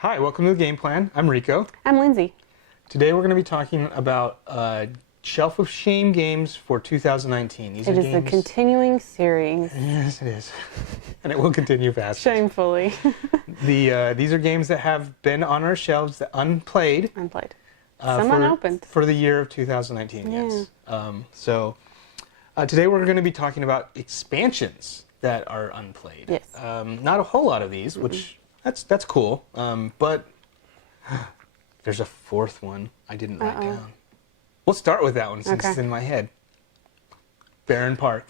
Hi, welcome to the Game Plan. I'm Rico. I'm Lindsay. Today we're going to be talking about Shelf of Shame games for 2019. It is a continuing series. Yes, it is. And it will continue fast. Shamefully. These are games that have been on our shelves that unplayed. Some unopened. For the year of 2019, yes. Today we're going to be talking about expansions that are unplayed. Yes. Not a whole lot of these, which that's cool. But there's a fourth one I didn't write down. We'll start with that one since it's in my head. Barren Park.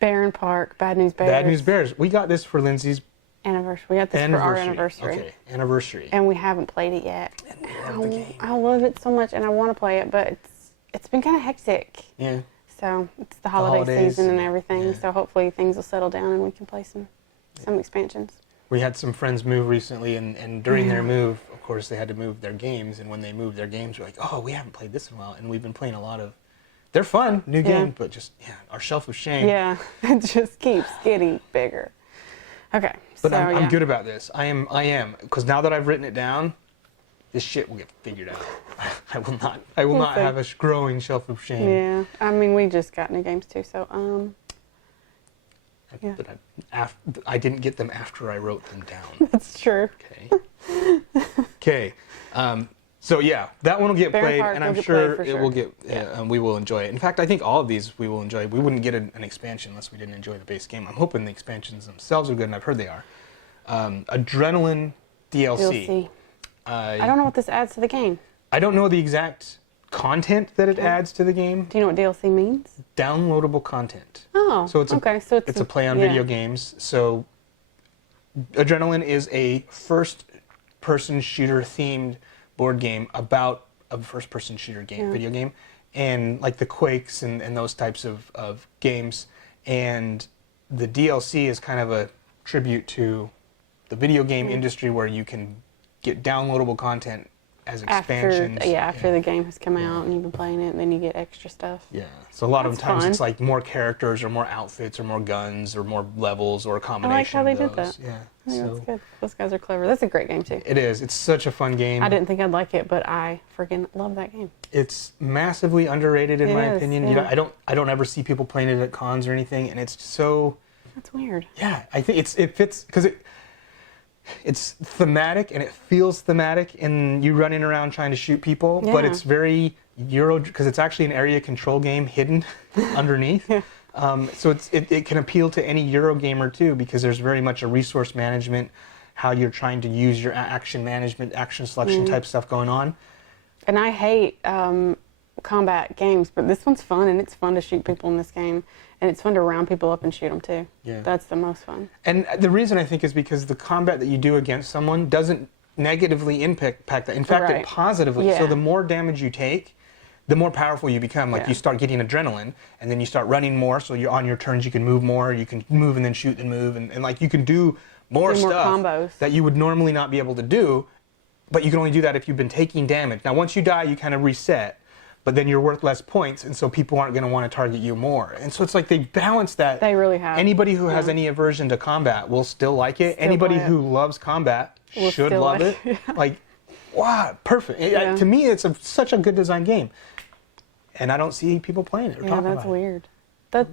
Barren Park. Bad News Bears. Bad News Bears. We got this for Lindsay's anniversary. We got this for our anniversary. Okay, anniversary. And we haven't played it yet. And I love it so much, and I want to play it, but it's been kind of hectic. Yeah. So it's the holiday season and everything. Yeah. So hopefully things will settle down and we can play some expansions. We had some friends move recently, and during their move, of course, they had to move their games. And when they moved their games, we're like, oh, we haven't played this in a while. And we've been playing a lot of. They're fun, new games, but just our Shelf of Shame. Yeah, it just keeps getting bigger. Okay. But I'm good about this. I am, because now that I've written it down, this shit will get figured out. I will not have a growing Shelf of Shame. Yeah, I mean, we just got new games too, so yeah. But I didn't get them after I wrote them down. That's true. Okay. So yeah, that one will get played, and I'm sure it will get. We will enjoy it. In fact, I think all of these we will enjoy. We wouldn't get an expansion unless we didn't enjoy the base game. I'm hoping the expansions themselves are good, and I've heard they are. Adrenaline DLC. I don't know what this adds to the game. I don't know the exact content that it adds to the game. Do you know what DLC means? Downloadable content. Oh, so it's a play on video games. So Adrenaline is a first-person shooter themed board game about a first-person shooter game, video game, and like the Quakes and those types of games. And the DLC is kind of a tribute to the video game industry, where you can get downloadable content as expansions. After the game has come out and you've been playing it, and then you get extra stuff. Yeah. So a lot of times it's like more characters or more outfits or more guns or more levels or a combination of those. I like how they did that. Yeah. That's good. Those guys are clever. That's a great game too. It is. It's such a fun game. I didn't think I'd like it, but I freaking love that game. It's massively underrated in my opinion. Yeah. You know, I don't ever see people playing it at cons or anything, and it's so. That's weird. Yeah, I think it fits because it's thematic and it feels thematic, and you running around trying to shoot people, but it's very Euro because it's actually an area control game hidden underneath. So it can appeal to any Euro gamer too, because there's very much a resource management, how you're trying to use your action management, action selection type stuff going on. And I hate combat games, but this one's fun, and it's fun to shoot people in this game, and it's fun to round people up and shoot them too. Yeah, that's the most fun. And the reason I think is because the combat that you do against someone doesn't negatively impact that. In fact, it positively. So the more damage you take, the more powerful you become. Like you start getting adrenaline, and then you start running more. So you're on your turns, you can move more. You can move and then shoot and move, and like you can do more stuff combos that you would normally not be able to do. But you can only do that if you've been taking damage. Now, once you die, you kind of reset. But then you're worth less points, and so people aren't going to want to target you more. And so it's like they balance that. They really have. Anybody who has any aversion to combat will still like it. Anybody who loves combat should love it. Like, wow, perfect. To me, it's such a good design game. And I don't see people playing it or talking about it. That's weird.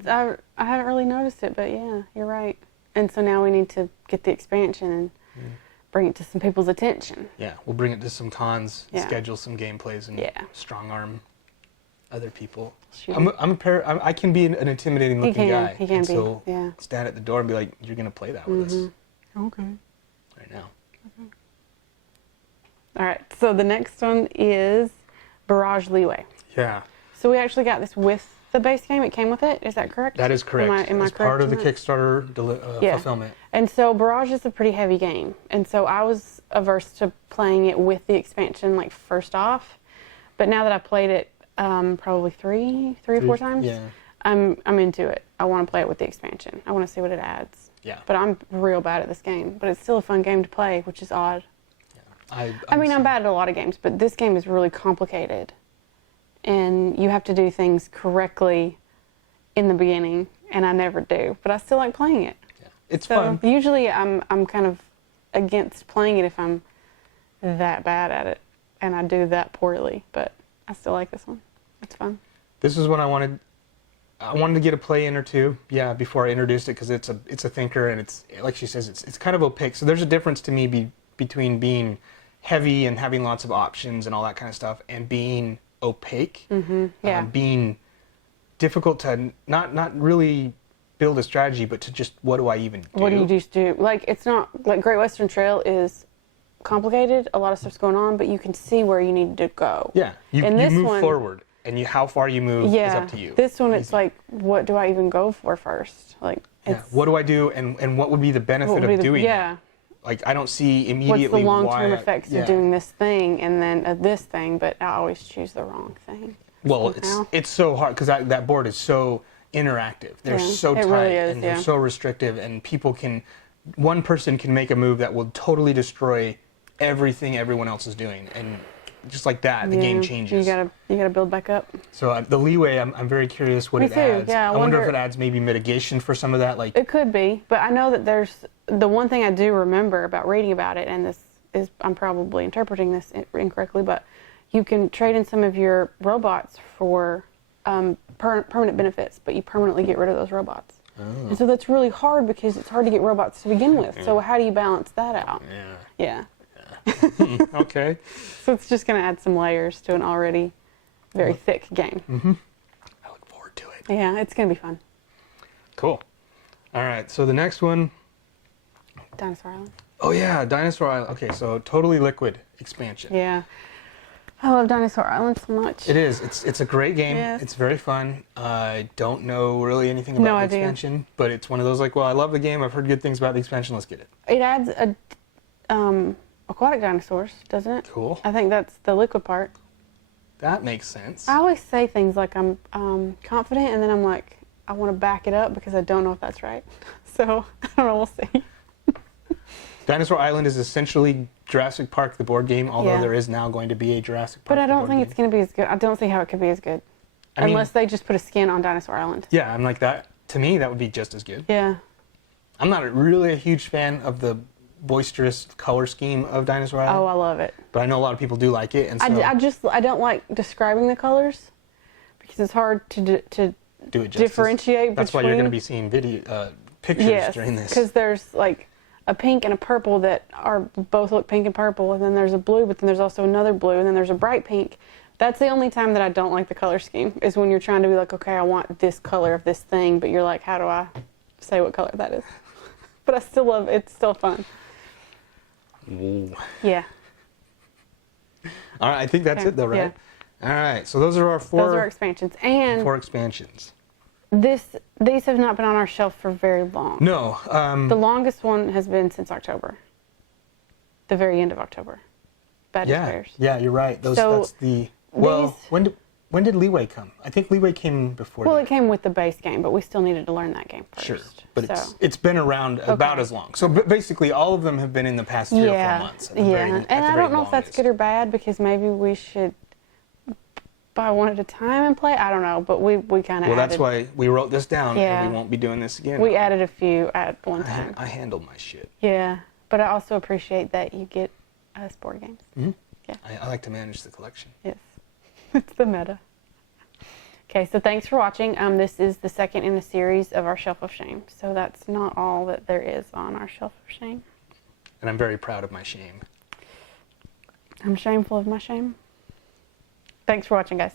I haven't really noticed it, but yeah, you're right. And so now we need to get the expansion and bring it to some people's attention. Yeah, we'll bring it to some cons, schedule some gameplays, and strong arm other people. I can be an intimidating looking guy. He can be. So stand at the door and be like, "You're gonna play that with us." Okay. Right now. Okay. All right. So the next one is Barage Leeway. Yeah. So we actually got this with the base game. It came with it. Is that correct? That is correct. Am I it's correct part of the Kickstarter fulfillment. And so Barage is a pretty heavy game, and so I was averse to playing it with the expansion, like first off. But now that I've played it probably three or four times, I'm into it. I want to play it with the expansion. I want to see what it adds. Yeah. But I'm real bad at this game, but it's still a fun game to play, which is odd. Yeah. I'm bad at a lot of games, but this game is really complicated, and you have to do things correctly in the beginning, and I never do. But I still like playing it. Yeah. It's fun. Usually I'm kind of against playing it if I'm that bad at it, and I do that poorly, but I still like this one. It's fun. This is what I wanted. I wanted to get a play in or two, before I introduced it, because it's a thinker, and it's, like she says, it's kind of opaque. So there's a difference to me between being heavy and having lots of options and all that kind of stuff, and being opaque, being difficult to not really build a strategy, but to just, what do I even do? What do you just do? Like, it's not, like Great Western Trail is complicated, a lot of stuff's going on, but you can see where you need to go. Yeah, you move forward, and how far you move is up to you. This one, it's like, what do I even go for first? Like, what do I do, and what would be the benefit of doing it? Like, I don't see immediately what's the long-term effects of doing this thing and then this thing, but I always choose the wrong thing. Well, it's so hard, because that board is so interactive. They're so tight, really is, and they're so restrictive, and one person can make a move that will totally destroy everything everyone else is doing, and just like that, the game changes. You gotta build back up. So the leeway, I'm very curious what it adds. Yeah, I wonder if it adds maybe mitigation for some of that. Like, it could be, but I know that there's the one thing I do remember about reading about it, and this is, I'm probably interpreting this incorrectly, but you can trade in some of your robots for permanent benefits, but you permanently get rid of those robots. Oh. And so that's really hard, because it's hard to get robots to begin with. So how do you balance that out? Yeah. Okay. So it's just going to add some layers to an already very thick game. I look forward to it. Yeah, it's going to be fun. Cool. All right, so the next one. Dinosaur Island. Oh yeah, Dinosaur Island. Okay, so Totally Liquid expansion. Yeah. I love Dinosaur Island so much. It is. It's a great game. Yes. It's very fun. I don't know really anything about the expansion, but it's one of those, like, well, I love the game. I've heard good things about the expansion. Let's get it. It adds aquatic dinosaurs, doesn't it? Cool. I think that's the liquid part. That makes sense. I always say things like I'm confident, and then I'm like, I want to back it up because I don't know if that's right. So, I don't know, we'll see. Dinosaur Island is essentially Jurassic Park, the board game, although there is now going to be a Jurassic Park. But I don't think it's going to be as good. I don't see how it could be as good. Unless they just put a skin on Dinosaur Island. Yeah, I'm like that. To me, that would be just as good. Yeah. I'm not really a huge fan of the boisterous color scheme of Dinosaur Island. Oh, I love it. But I know a lot of people do like it, and so I don't like describing the colors because it's hard to do it differentiate. That's why you're going to be seeing pictures during this. Because there's like a pink and a purple that are both look pink and purple, and then there's a blue, but then there's also another blue, and then there's a bright pink. That's the only time that I don't like the color scheme, is when you're trying to be like, okay, I want this color of this thing, but you're like, how do I say what color that is? But I still love it. It's still fun. Ooh. Yeah. All right, I think that's it though, right? Yeah. All right, so those are our four. Those are expansions, and 4 expansions. These have not been on our shelf for very long. No. The longest one has been since October. The very end of October. Bad Despairs. Yeah, you're right. That's the. Well, when did Leeway come? I think Leeway came before. Well, it came with the base game, but we still needed to learn that game first. Sure, but it's been around about as long. So basically, all of them have been in the past 3 or 4 months. And I don't know if that's good or bad, because maybe we should buy one at a time and play. I don't know, but we kind of. Well, that's why we wrote this down, and we won't be doing this again. We added a few at one time. I handled my shit. Yeah, but I also appreciate that you get us board games. Mm-hmm. Yeah, I like to manage the collection. Yes, it's the meta. Okay, so thanks for watching. This is the second in a series of our Shelf of Shame. So that's not all that there is on our Shelf of Shame. And I'm very proud of my shame. I'm shameful of my shame. Thanks for watching, guys.